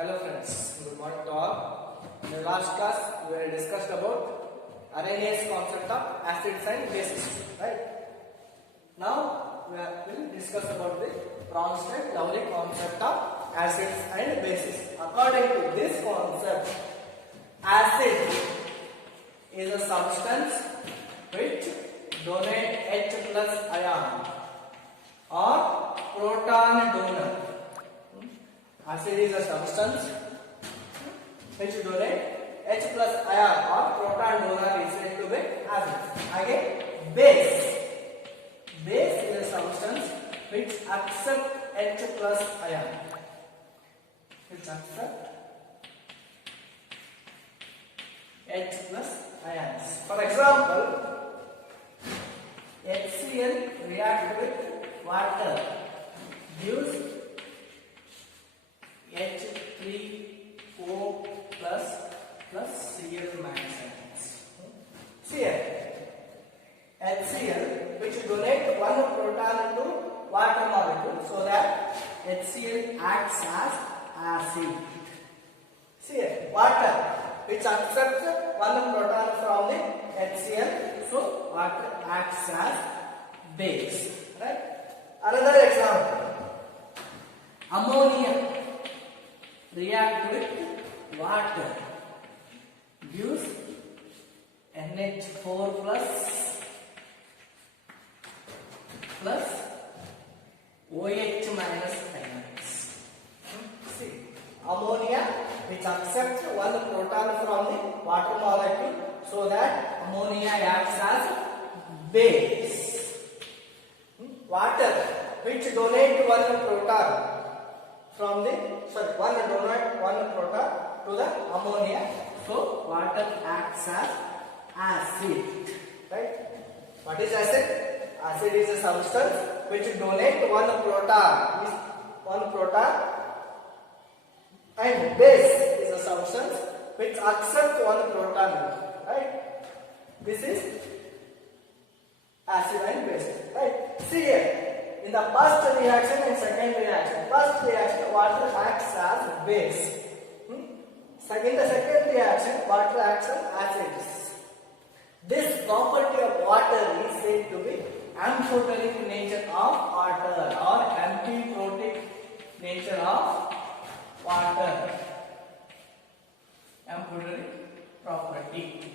Hello friends, good morning to all. In the last class, we have discussed about Arrhenius concept of acids and bases, right? Now we will discuss about the Bronsted-Lowry concept of acids and bases. According to this concept, acid is a substance which donate H plus ion or proton donor. Acid is a substance which donate H plus ion or proton donor is said to be acid. Again, base is a substance which accept H plus ion. Which accept H plus ions. For example, HCl react with water gives H3O plus Cl minus. Cl, HCl which donate one proton to water molecule so that HCl acts as acid. Cl, water which accepts one proton from the HCl, so water acts as base. Right? Another example, ammonia react with water gives NH4 plus OH minus ions. See, ammonia which accepts one proton from the water molecule so that ammonia acts as base. Water which donate one proton from the one proton to the ammonia, so water acts as acid. Right? What is acid? Acid is a substance which donate one proton, and base is a substance which accepts one proton. Right? This is acid and base. Right? See here. In the first reaction and second reaction, first reaction water acts as base. In the second reaction, water acts as acids. This property of water is said to be amphoteric nature of water or amphiprotic nature of water. Amphoteric property.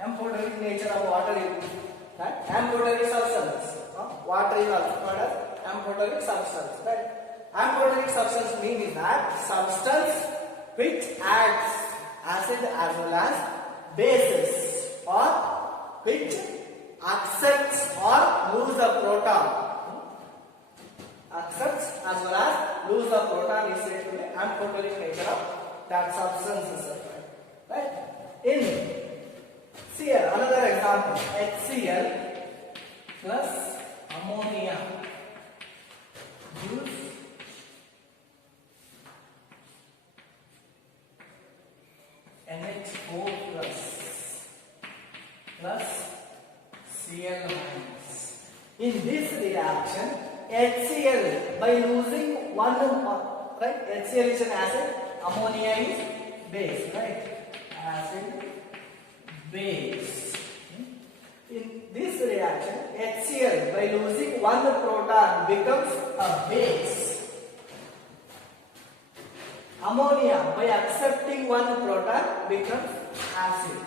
Amphoteric nature of water is that amphoteric substance. Water is also called as amphoteric substance. Right? Amphoteric substance means that substance which acts acid as well as bases, or which accepts or lose the proton. Accepts as well as lose the proton is said to be amphoteric nature of that substance. Right? See here, another example, HCl plus ammonia gives NH4 plus Cl minus. In this reaction, HCl by losing one, right? HCl is an acid, ammonia is base, right? Acid, base. In this reaction, HCl by losing one proton becomes a base. Ammonia by accepting one proton becomes acid.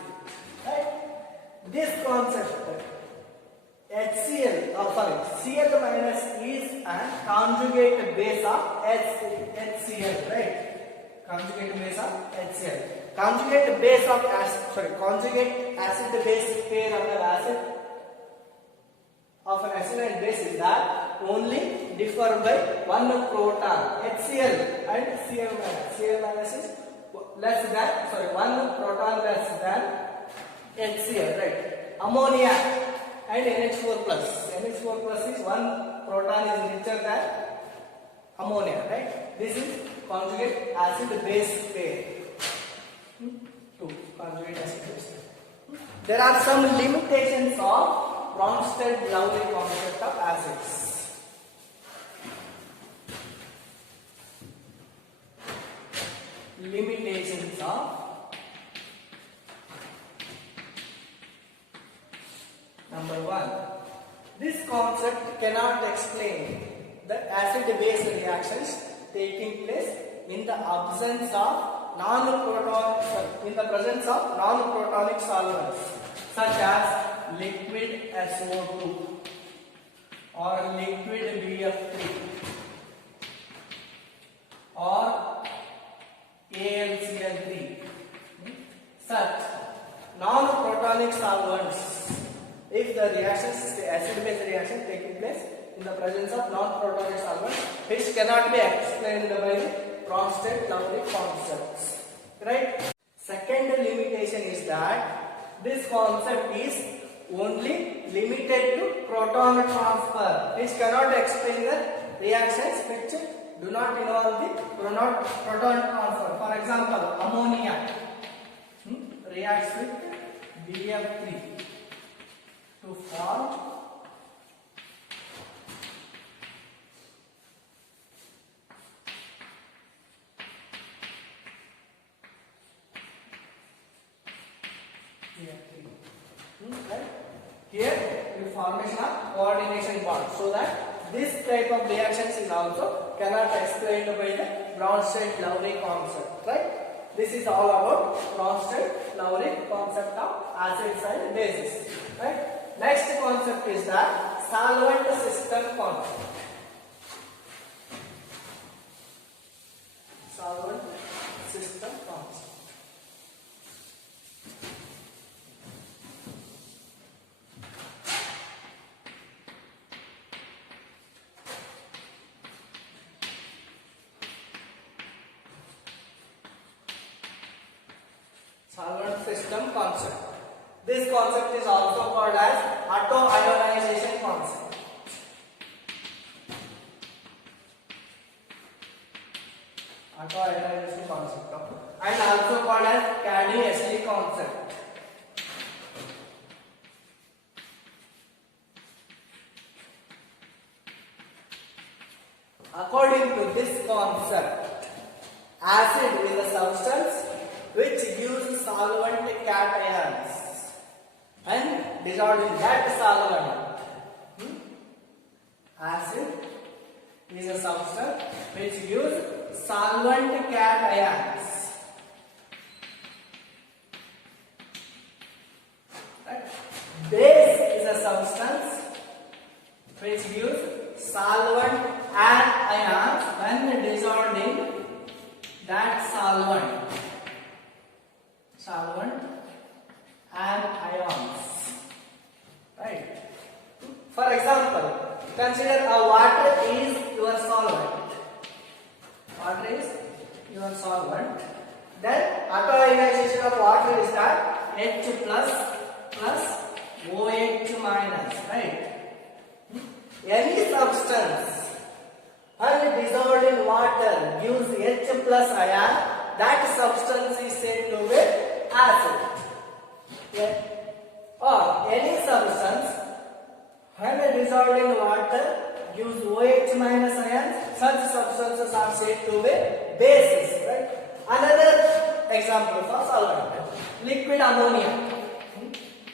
Right? This concept, Cl minus is a conjugate base of HCl, right? Conjugate base of HCl. Conjugate base of conjugate acid base pair of an acid and base is that only differ by one proton. HCl and Cl minus. Cl minus is one proton less than HCl, right? Ammonia and NH4 plus. NH4 plus is one proton is richer than ammonia, right? This is conjugate acid base pair. Conjugate acid base. There are some limitations of Bronsted-Lowry concept of acids. concept cannot explain the acid-base reactions taking place in the absence of in the presence of non-protonic solvents such as liquid SO2 or liquid BF3 or AlCl3. Such non-protonic solvents, if the reaction is the acid-base reaction taking place in the presence of non-protonic solvents, which cannot be explained by the Bronsted-Lowry concepts, right? Second limitation is that this concept is only limited to proton transfer, which cannot explain the reactions which do not involve the proton transfer. For example, ammonia reacts with BF3 to form right? Here the formation of coordination bond, so that this type of reactions is also cannot explained by the Bronsted-Lowry concept, right? This is all about Bronsted-Lowry concept of acids and bases, right? Next concept is the solvent system concept. Solvent system concept. Solvent system concept. This concept is also called as auto-ionization concept. Auto-ionization concept and also called as Caddy-Esli concept. According to this concept, acid is a substance which gives solvent cations and dissolved in that solvent. Acid is a substance which gives solvent cations. Right? Base is a substance which gives solvent and ions when dissolved in that solvent. Solvent and ions, right? For example, consider a water is your solvent. Water is your solvent. Then auto-ionization of water is that H plus OH minus, right? Any substance and dissolved in water gives H plus ion. That substance is said to be acid. Yeah. Or any substance when dissolved in water gives OH minus ions, such substances are said to be bases, right? Another example for solvent, liquid ammonia.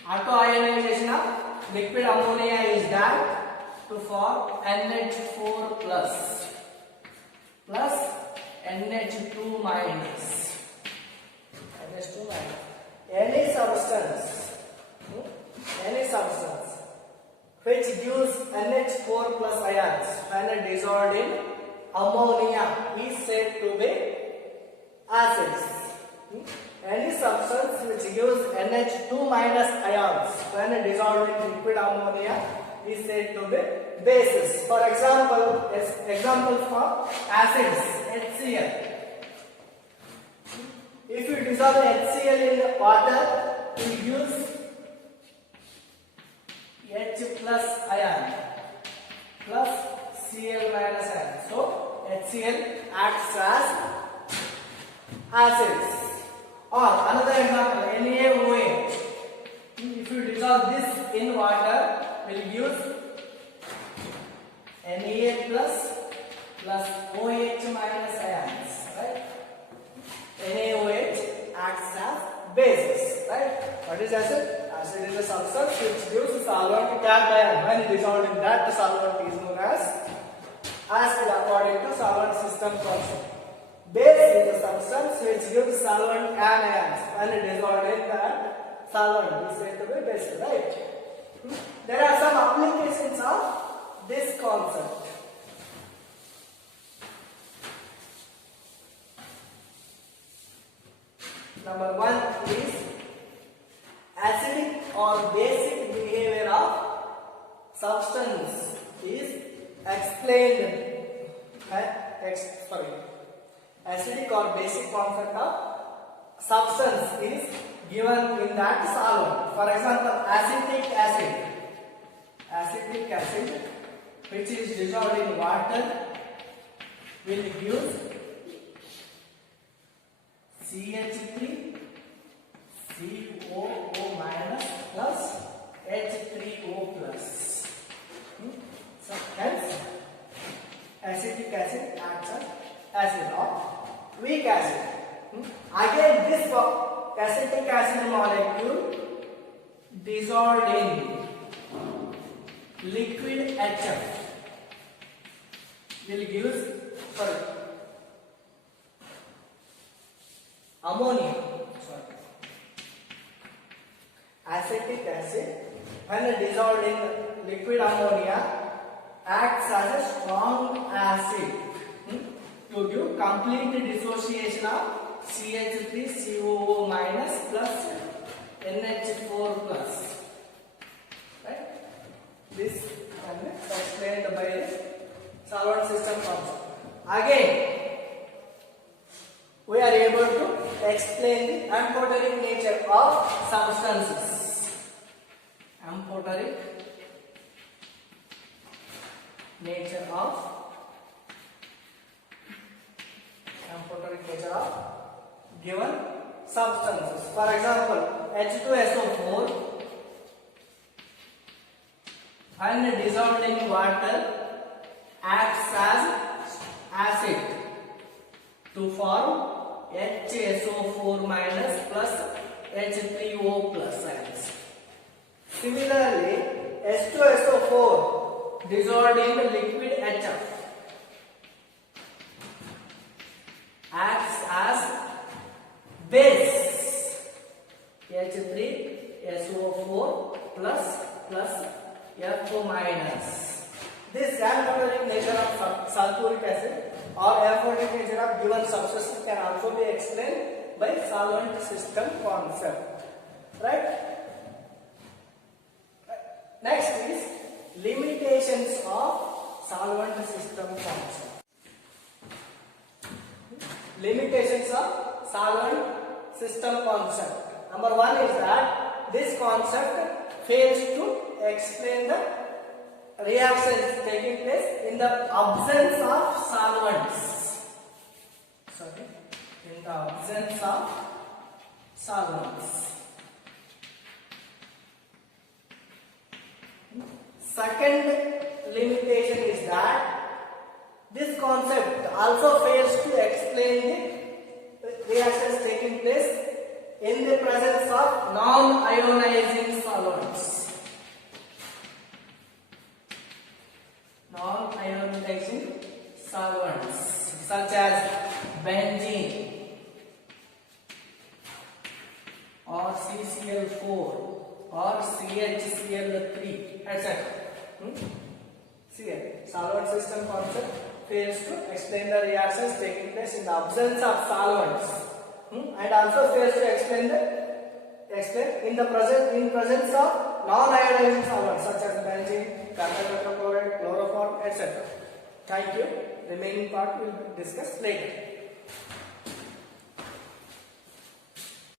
Auto-ionization of liquid ammonia is that to form NH4 plus NH2 minus. NH2 minus. Any substance which gives NH4 plus ions when dissolved in ammonia is said to be acids. Any substance which gives NH2 minus ions when dissolved in liquid ammonia is said to be bases. For example, examples for acids, HCl. If you dissolve HCl in water, it gives H plus ion plus Cl minus ion. So HCl acts as acids. Or another example, NaOH. If you dissolve this in water, will give Na plus OH minus ions, right? NaOH acts as bases, right? What is acid? Acid is a substance which gives solvent cation when dissolved in that solvent is known as acid according to solvent system concept. Base is the substance which gives solvent anions when dissolved in that solvent is said to be base, right? There are some applications of this concept. Number one is acidic or basic behavior of substance is explained. Acidic or basic concept of substance is given in that solvent. For example, acetic acid which is dissolved in water will give CH3 COO minus plus H3O plus. So hence acetic acid acts as acid or weak acid. Again this acetic acid molecule dissolved in liquid HF will give ammonia. Acetic acid when dissolved in liquid ammonia acts as a strong acid to give complete dissociation of CH3COO minus plus NH4 plus. Right? This is explained by the solvent system concept. Again, we are able to explain the amphoteric nature of substances. Amphoteric nature of given substances. For example, H2SO4 when dissolved in water acts as acid to form HSO4 minus plus H3O plus ions. Similarly, H2SO4 dissolved in liquid HF acts as base H3SO4 plus FO minus. This amphoteric nature of sulfuric acid or amphoteric nature of given substance can also be explained by solvent system concept. Right? Next is limitations of solvent system concept. Limitations of solvent system concept. Number one is that this concept fails to explain the reactions taking place in the absence of solvents. In the absence of solvents. Second limitation is that this concept also fails to explain the reactions taking place in the presence of non-ionizing solvents. Non-ionizing solvents such as benzene or CCl4 or CHCl3, etc. Solvent system concept fails to explain the reactions taking place in the absence of solvents, and also fails to explain in presence of non-ionizing solvents such as benzene, carbon tetrachloride, chloroform, etc. Thank you. Remaining part we will discuss later.